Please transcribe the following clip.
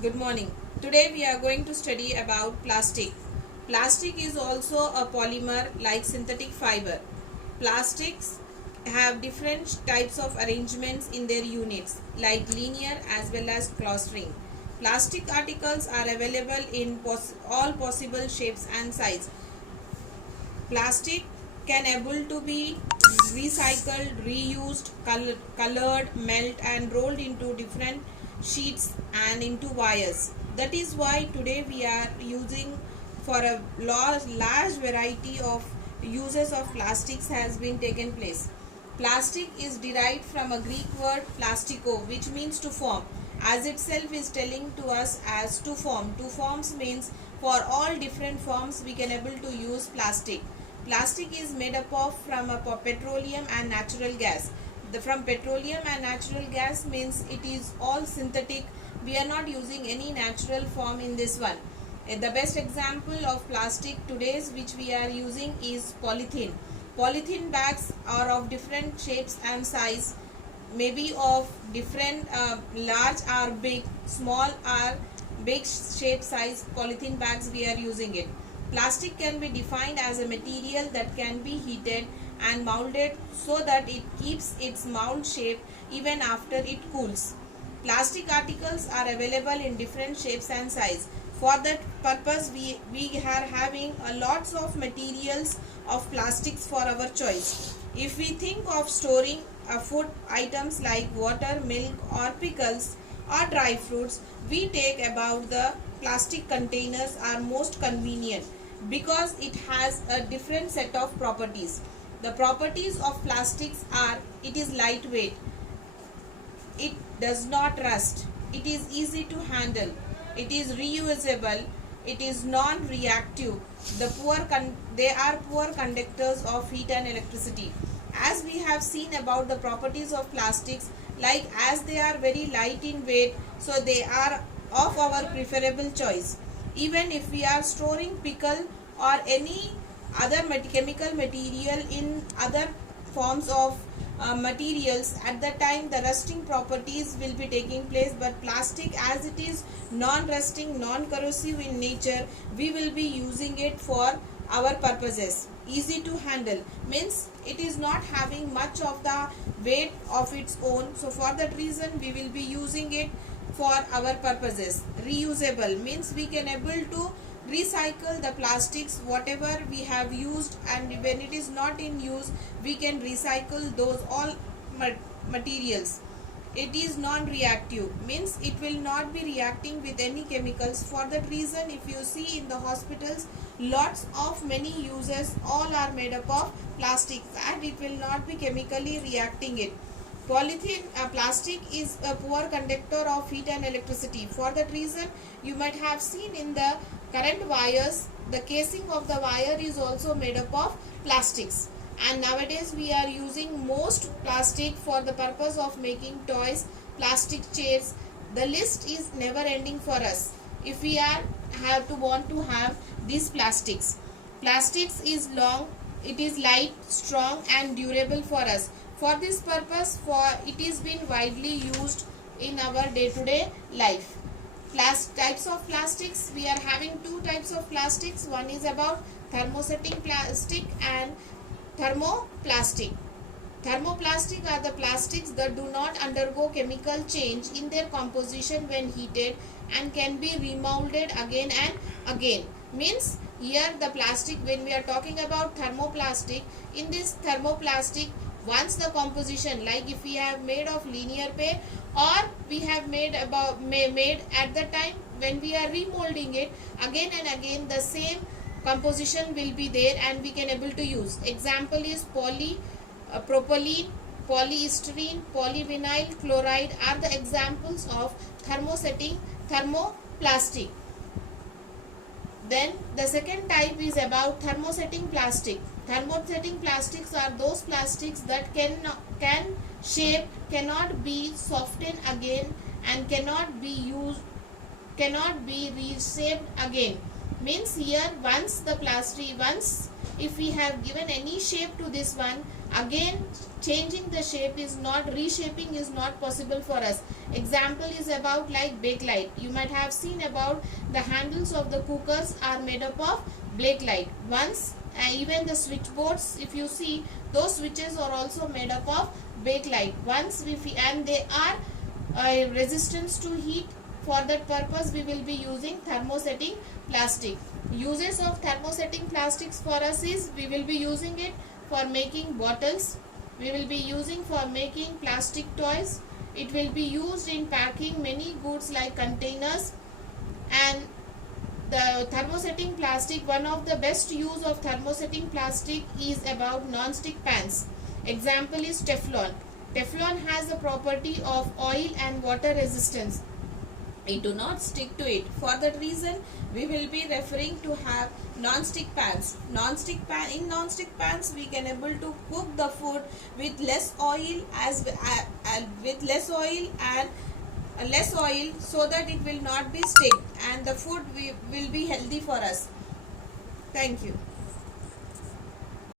Good morning. Today we are going to study about plastic. Plastic is also a polymer like synthetic fiber. Plastics have different types of arrangements in their units like linear as well as clustering. Plastic articles are available in all possible shapes and sizes. Plastic can able to be recycled, reused, colored, melt and rolled into different sheets and into wires. That is why today we are using for a large variety of uses of plastics has been taken place. Plastic is derived from a Greek word plastiko, which means to form, as itself is telling to us as to form. To forms means for all different forms we can able to use plastic. Plastic is made up of from a petroleum and natural gas. From petroleum and natural gas means it is all synthetic. We are not using any natural form in this one. The best example of plastic today's which we are using is polythene. Polythene bags are of different shapes and size, maybe of different large or big, small or big shape size polythene bags we are using it. Plastic can be defined as a material that can be heated and molded so that it keeps its mold shape even after it cools. Plastic articles are available in different shapes and size. For that purpose, we are having a lots of materials of plastics for our choice. If we think of storing food items like water, milk or pickles or dry fruits, we take about the plastic containers are most convenient because it has a different set of properties. The properties of plastics are it is lightweight, it does not rust, it is easy to handle, it is reusable, it is non-reactive, they are poor conductors of heat and electricity. As we have seen about the properties of plastics, like as they are very light in weight, so they are of our preferable choice. Even if we are storing pickle or any other chemical material in other forms of materials, at the time the rusting properties will be taking place, but plastic as it is non-rusting, non-corrosive in nature, we will be using it for our purposes. Easy to handle means it is not having much of the weight of its own, so for that reason we will be using it for our purposes. Reusable means we can able to recycle the plastics whatever we have used, and when it is not in use we can recycle those all materials. It is non-reactive means it will not be reacting with any chemicals. For that reason, if you see in the hospitals, lots of many uses all are made up of plastic and it will not be chemically reacting it. Plastic is a poor conductor of heat and electricity. For that reason, you might have seen in the current wires, the casing of the wire is also made up of plastics. And nowadays we are using most plastic for the purpose of making toys, plastic chairs. The list is never ending for us if we are want to have these plastics. Plastics is long, it is light, strong and durable for us. For this purpose, it is been widely used in our day-to-day life. Types of plastics, we are having two types of plastics. One is about thermosetting plastic and thermoplastic. Thermoplastic are the plastics that do not undergo chemical change in their composition when heated and can be remolded again and again. Means here the plastic, when we are talking about thermoplastic, in this thermoplastic, once the composition, like if we have made of linear pair or we have made at the time when we are remolding it again and again, the same composition will be there and we can able to use. Example is propylene, polystyrene, polyvinyl chloride are the examples of thermosetting thermoplastic. Then the second type is about thermosetting plastic. Thermosetting plastics are those plastics that can shape, cannot be softened again and cannot be reshaped again. Means here once if we have given any shape to this one, Again, changing the shape is not, reshaping is not possible for us. Example is about like bakelite. You might have seen about the handles of the cookers are made up of bakelite. Once even the switchboards, if you see, those switches are also made up of bakelite. Once we and they are resistance to heat. For that purpose we will be using thermosetting plastic. Uses of thermosetting plastics for us is, we will be using it for making bottles, we will be using for making plastic toys, it will be used in packing many goods like containers. And the thermosetting plastic, one of the best use of thermosetting plastic is about non-stick pans. Example is Teflon. Teflon has the property of oil and water resistance. It do not stick to it. For that reason, we will be referring to have non-stick pans. In non-stick pans, we can able to cook the food with less oil and less oil, so that it will not be stick and the food will be healthy for us. Thank you.